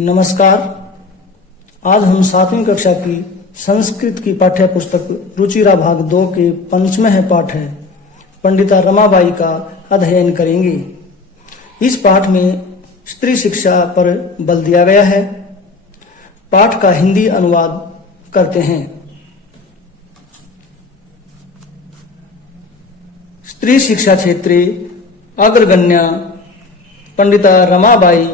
नमस्कार। आज हम 7वीं कक्षा की संस्कृत की पाठ्य पुस्तक रुचिरा भाग 2 के 5वें पाठ है पंडिता रमाबाई का अध्ययन करेंगे। इस पाठ में स्त्री शिक्षा पर बल दिया गया है। पाठ का हिंदी अनुवाद करते हैं। स्त्री शिक्षा क्षेत्रे अग्रगण्या पंडिता रमाबाई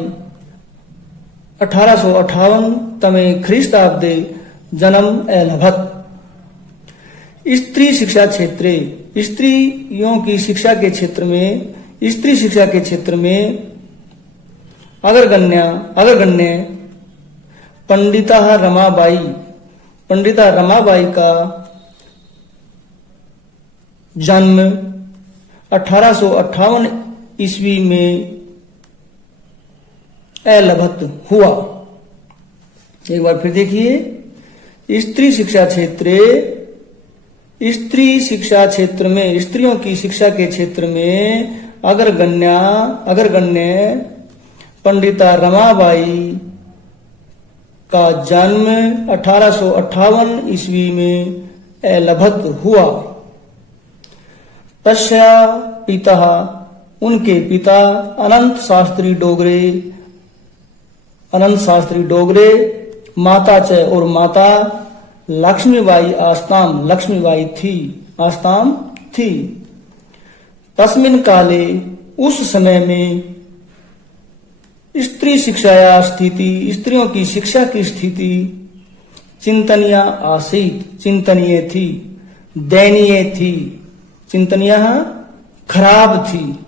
1858 तमे ख्रीष्टाब्दे जन्म अलभत। स्त्री शिक्षा क्षेत्रे स्त्रियों की शिक्षा के क्षेत्र में स्त्री शिक्षा के क्षेत्र में अग्रगण्य पंडिता रमाबाई का जन्म 1858 ईस्वी में अलभत हुआ। एक बार फिर देखिए, स्त्री शिक्षा क्षेत्र में स्त्रियों की शिक्षा के क्षेत्र में अग्रगण्य पंडिता रमाबाई का जन्म 1858 ईस्वी में अलभत हुआ। तस्या पिता उनके पिता अनंत शास्त्री डोगरे माता च और माता लक्ष्मीबाई थी। तस्मिन् काले उस समय में स्त्री शिक्षाया स्थिति स्त्रियों की शिक्षा की स्थिति चिंतनीय थी, दयनीय थी। चिंतनीय खराब थी।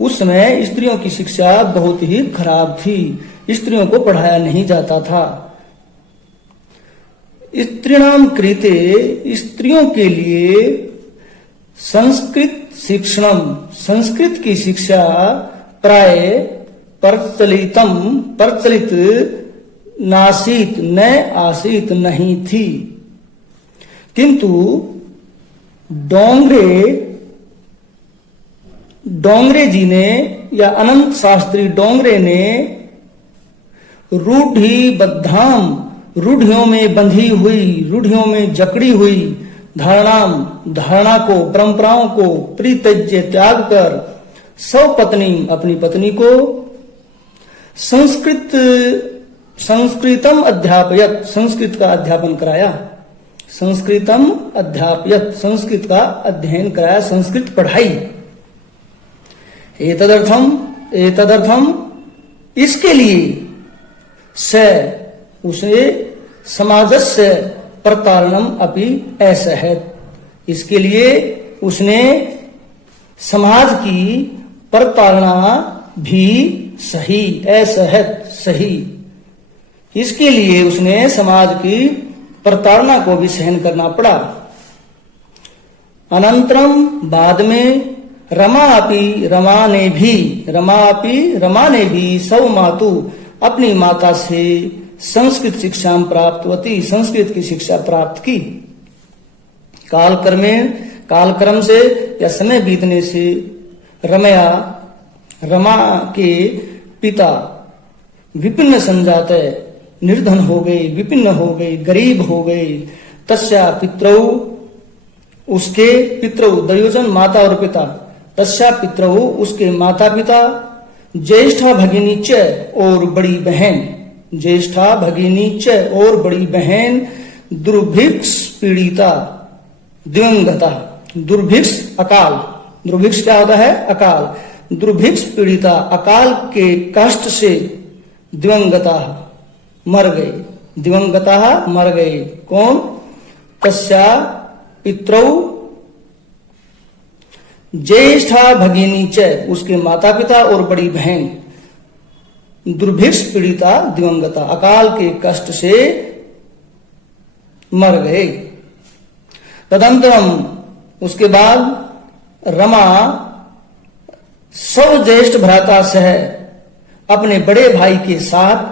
उस समय स्त्रियों की शिक्षा बहुत ही खराब थी। स्त्रियों को पढ़ाया नहीं जाता था। स्त्रीणाम कृते स्त्रियों के लिए संस्कृत की शिक्षा प्राय प्रचलित नहीं थी। किंतु डोंगरे जी ने या अनंत शास्त्री डोंगरे ने रूढ़ियों में बंधी हुई, रूढ़ियों में जकड़ी हुई धारणा को, परंपराओं को परित्यज्य त्याग कर अपनी पत्नी को संस्कृतम अध्यापयत संस्कृत का अध्यापन कराया। संस्कृतम अध्यापयत संस्कृत का अध्ययन कराया, संस्कृत पढ़ाई। एतदर्थम इसके लिए उसने समाजस्य प्रतारणम अपि असहत। इसके लिए उसने समाज की प्रताड़ना भी सही। इसके लिए उसने समाज की प्रताड़ना को भी सहन करना पड़ा। अनंतरम बाद में रमा ने भी सौ मातु अपनी माता से संस्कृत शिक्षा प्राप्तवती संस्कृत की शिक्षा प्राप्त की। कालक्रम से या समय बीतने से रमा के पिता विपिन्न संजाते निर्धन हो गए, विपिन्न हो गए, गरीब हो गए। तस्या पितरौ उसके पितरौ दयोजन माता और पिता। तस्या पितरौ उसके माता पिता ज्येष्ठा भगिनी च और बड़ी बहन दुर्भिक्ष पीड़िता दिवंगता। दुर्भिक्ष अकाल, दुर्भिक्ष क्या होता है? अकाल। दुर्भिक्ष पीड़िता अकाल के कष्ट से दिवंगता मर गए। कौन? तस्या पितरौ ज्येष्ठा भगिनी च उसके माता पिता और बड़ी बहन दुर्भिक्ष पीड़िता दिवंगता अकाल के कष्ट से मर गए। तदंतरम उसके बाद रमा सब ज्येष्ठ भ्राता सह अपने बड़े भाई के साथ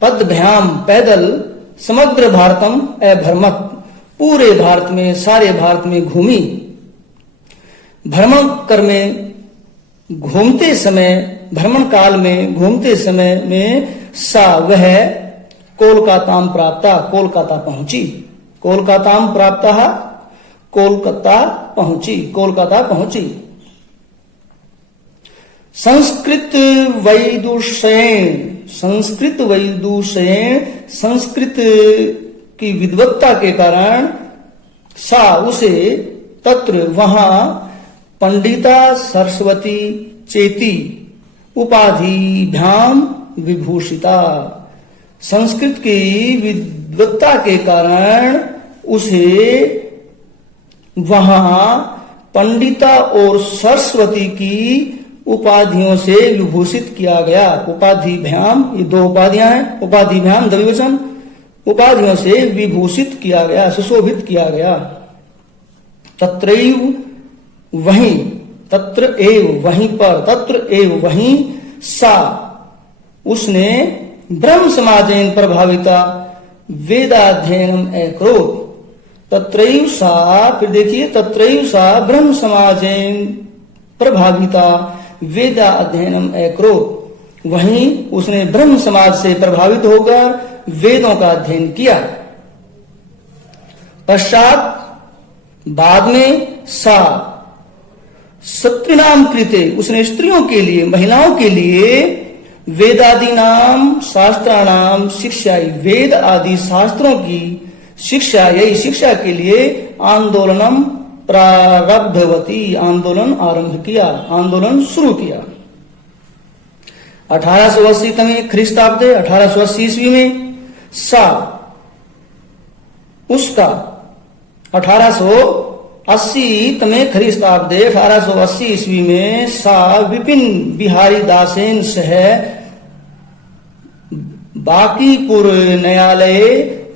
पदभ्याम पैदल समग्र भारतम अभ्रमत पूरे भारत में, सारे भारत में घूमी। भ्रमण काल में घूमते समय में सा वह कोलकाताम प्राप्ता कोलकाता पहुंची, कोलकाताम प्राप्ता कोलकाता पहुंची, कोलकाता पहुंची। संस्कृत वैदुषयेण, संस्कृत वैदुषयेण, संस्कृत की विद्वत्ता के कारण सा उसे तत्र वहां पंडिता सरस्वती चेती उपाधिभ्याम विभूषिता, संस्कृत की विद्वत्ता के कारण उसे वहां पंडिता और सरस्वती की उपाधियों से विभूषित किया गया। उपाधिभ्याम, ये दो उपाधियां हैं, उपाधिभ्याम द्विवचन, उपाधियों से विभूषित किया गया, सुशोभित किया गया। तत्रैव वहीं, तत्र एव वहीं पर, तत्र एव वहीं सा उसने ब्रह्म समाजेन प्रभाविता वेदाध्ययनम अकरोत्, तत्रैव सा, फिर देखिए तत्रैव सा ब्रह्म समाजेन प्रभाविता वेदा अध्ययनम अकरोत्, वहीं उसने ब्रह्म समाज से प्रभावित होकर वेदों का अध्ययन किया। पश्चात बाद में सा सत्रिनाम कृते, उसने स्त्रियों के लिए, महिलाओं के लिए वेदादि नाम शास्त्राणाम शिक्षा, वेद आदि शास्त्रों की शिक्षा, यही शिक्षा के लिए आंदोलनम प्रारब्धवती, आंदोलन आरंभ किया, आंदोलन शुरू किया। 1880 तमें ख्रीस्ताब्दे, 1880 ईस्वी में सा उसका, 1880 तमें ख्रीस्ताब्दे 1880 ईस्वी में सा विपिन बिहारी दासेन सह बांकीपुर न्यायालय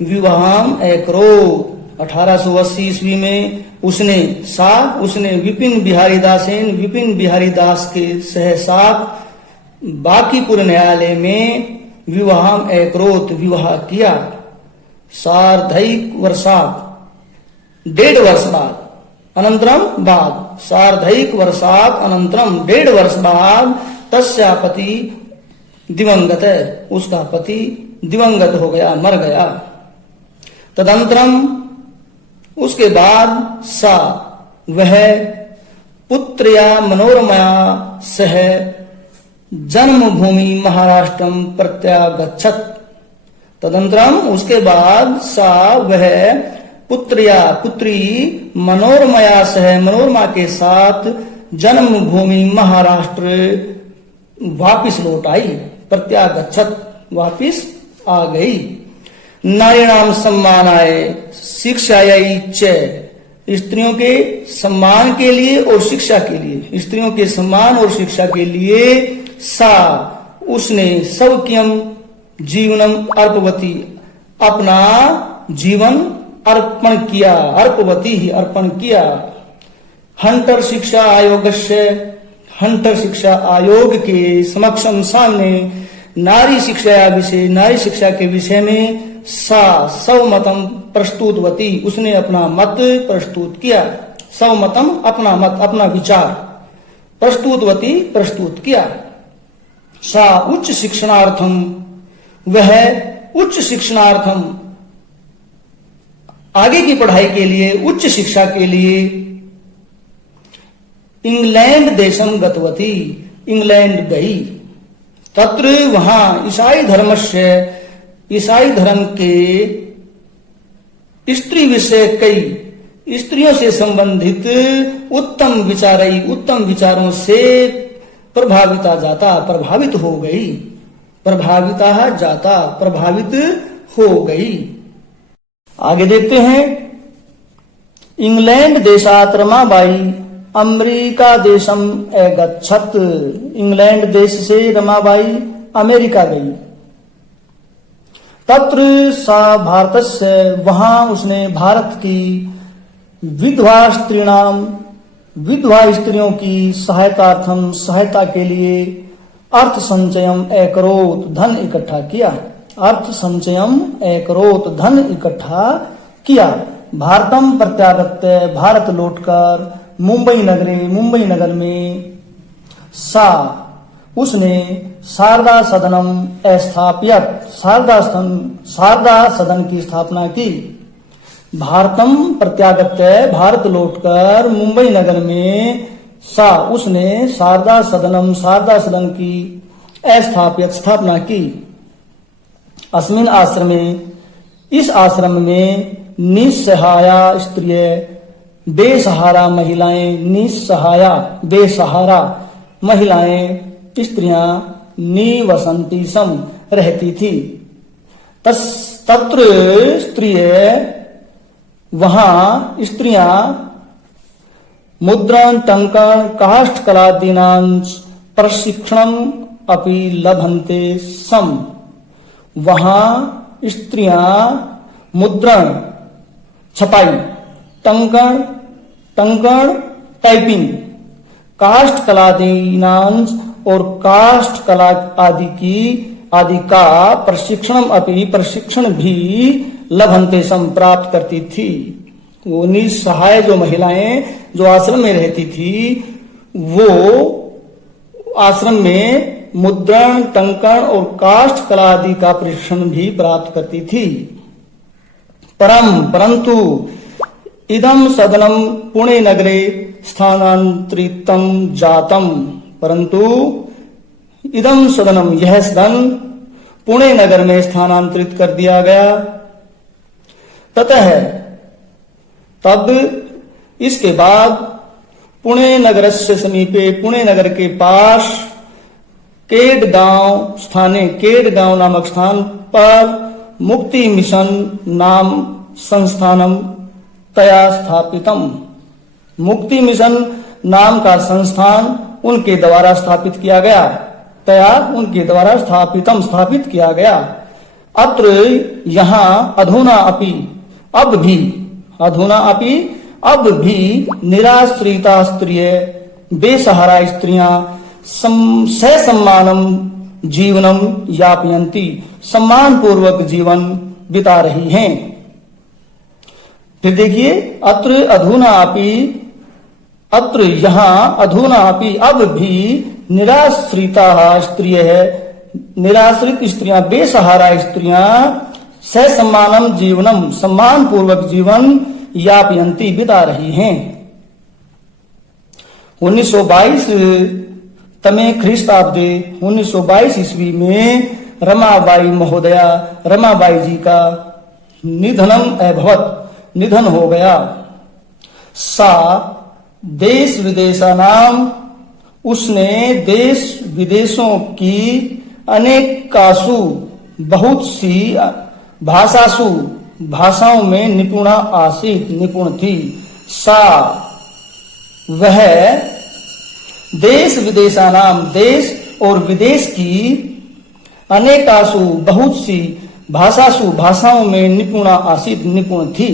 विवाहम अकरोत्, 1880 ईस्वी में उसने विपिन बिहारी दासेन, विपिन बिहारी दास के सहसाथ बांकीपुर न्यायालय में विवाहम अकरोत्, विवाह किया। सार्धैक वर्षात्, 1.5 वर्ष बाद, अनंतरम बाद, सार्धैक वर्षात् अनंतरम, 1.5 वर्ष बाद तस्या पति दिवंगत है, उसका पति दिवंगत हो गया, मर गया। तदंतरम उसके बाद सा वह पुत्र्या मनोरमया सह जन्मभूमि महाराष्ट्रम प्रत्यागच्छत, तदंतरम उसके बाद सा वह पुत्री मनोरमया सह, मनोरमा के साथ जन्मभूमि महाराष्ट्र वापिस लौट आई, प्रत्यागच्छत वापिस आ गई। नारीणाम सम्मानाय शिक्षायै च, स्त्रियों के सम्मान के लिए और शिक्षा के लिए, स्त्रियों के सम्मान और शिक्षा के लिए सा उसने स्वकीयम जीवनम अर्पवती, अपना जीवन अर्पण किया, अर्पवती ही अर्पण किया। हंटर शिक्षा आयोग से, हंटर शिक्षा आयोग के समक्षम सामने नारी शिक्षा विषय, नारी शिक्षा के विषय में सा स्वमतम प्रस्तुतवती, उसने अपना मत प्रस्तुत किया। स्वमतम अपना मत, अपना विचार, प्रस्तुतवती प्रस्तुत किया। सा उच्च शिक्षणार्थम, वह उच्च शिक्षणार्थम आगे की पढ़ाई के लिए, उच्च शिक्षा के लिए इंग्लैंड देशम गतवती, इंग्लैंड गई। तत्र वहां ईसाई धर्मस्य, ईसाई धर्म के स्त्री विषय कई स्त्रियों से संबंधित उत्तम विचारई, उत्तम विचारों से प्रभाविता जाता, प्रभावित हो गई, प्रभाविता जाता, प्रभावित हो गई। आगे देखते हैं। इंग्लैंड देशात रमाबाई अमेरिका देशम अगच्छत, इंग्लैंड देश से रमाबाई अमेरिका गई। तत्र सा भारतस्य, वहां उसने भारत की विधवा स्त्रीणाम, विधवा स्त्रियों की सहायतार्थम, सहायता के लिए अर्थ संचयम अकरोत्, धन इकट्ठा किया। अर्थ संचयम अकरोत्, धन इकट्ठा किया। भारतम प्रत्यागत्य, भारत लौटकर मुंबई नगरे, मुंबई नगर में सा उसने शारदा सदनम स्थापित, शारदा सदन की स्थापना की। भारतम प्रत्यागत्य, भारत लौटकर मुंबई नगर में उसने शारदा सदन की स्थापित, स्थापना की। अस्मिन आश्रमे, इस आश्रम में निस्सहाया स्त्रिय, बेसहारा महिलाएं, निस्सहाया बेसहारा महिलाएं, स्त्रियां निवसंती सम, रहती थी। तत्र स्त्रिय, वहां स्त्रियां मुद्रण, टंकन, काष्ठ कलादीनांच प्रशिक्षणम अपि लभन्ते सम। वहां स्त्रियां मुद्रण, छपाई, टंकन टाइपिंग, काष्ठ कलादीनांच और काष्ठ कला आदि का प्रशिक्षण भी लभन्ते सम, प्राप्त करती थी। वो निस्सहाय जो महिलाएं जो आश्रम में रहती थी, वो आश्रम में मुद्रण, टंकन और काष्ठ कला आदि का प्रशिक्षण भी प्राप्त करती थी। परंतु इदम सदनम पुणे नगरे स्थानांतरितम जातम, परंतु इदम सदनम, यह सदन पुणे नगर में स्थानांतरित कर दिया गया। ततः, तब इसके बाद पुणे नगरस्य समीपे, पुणे नगर के पास केडगांव स्थाने, केडगांव नामक स्थान पर मुक्ति मिशन नाम संस्थानम तया स्थापितम, मुक्ति मिशन नाम का संस्थान उनके द्वारा स्थापित किया गया। तया, उनके द्वारा स्थापित किया गया। अत्र, यहाँ अधुना अपि, अब भी, अधुना अपि, अब भी निराश्रिता स्त्रिय, बेसहारा स्त्रियां ससम्मानम जीवनम यापयन्ति, सम्मान पूर्वक जीवन बिता रही हैं। फिर देखिए, अत्र अधुना अपि, अत्र यहाँ अधुना अपि, अब भी निराश्रिता स्त्रिय है, निराश्रित स्त्रियां, बेसहारा स्त्रियां ससम्मानम जीवनम, सम्मान पूर्वक जीवन यापयन्ति, बिता रही हैं। 1922 तमे ख्रीस्ताब्दे, 1922 ईस्वी में रमाबाई महोदया, रमाबाई जी का निधनम अभवत, निधन हो गया। सा देश विदेशा नाम, उसने देश विदेशों की अनेकासु, बहुत सी भाषासु, भाषाओं में निपुणा आसीत, निपुण थी। सा, वह देश विदेशा नाम, देश और विदेश की अनेकासु, बहुत सी भाषासु, भाषाओं में निपुणा आसीत, निपुण थी।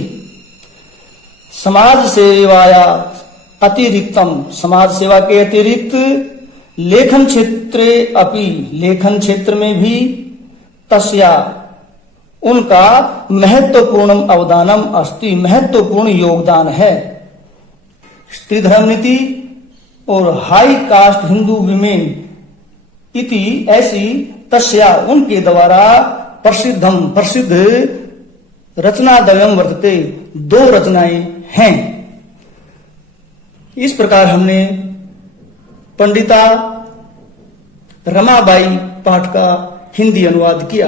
समाज सेवाया अतिरिक्तम, समाज सेवा के अतिरिक्त लेखन क्षेत्रे अपि, लेखन क्षेत्र में भी तस्या, उनका महत्वपूर्ण अवदानम अस्ति, महत्वपूर्ण योगदान है। स्त्री धर्म नीति और हाई कास्ट हिंदू विमेन इति, ऐसी तस्या, उनके द्वारा प्रसिद्ध रचनाद्वयम् वर्तते, 2 रचनाएं हैं। इस प्रकार हमने पंडिता रमाबाई पाठ का हिंदी अनुवाद किया।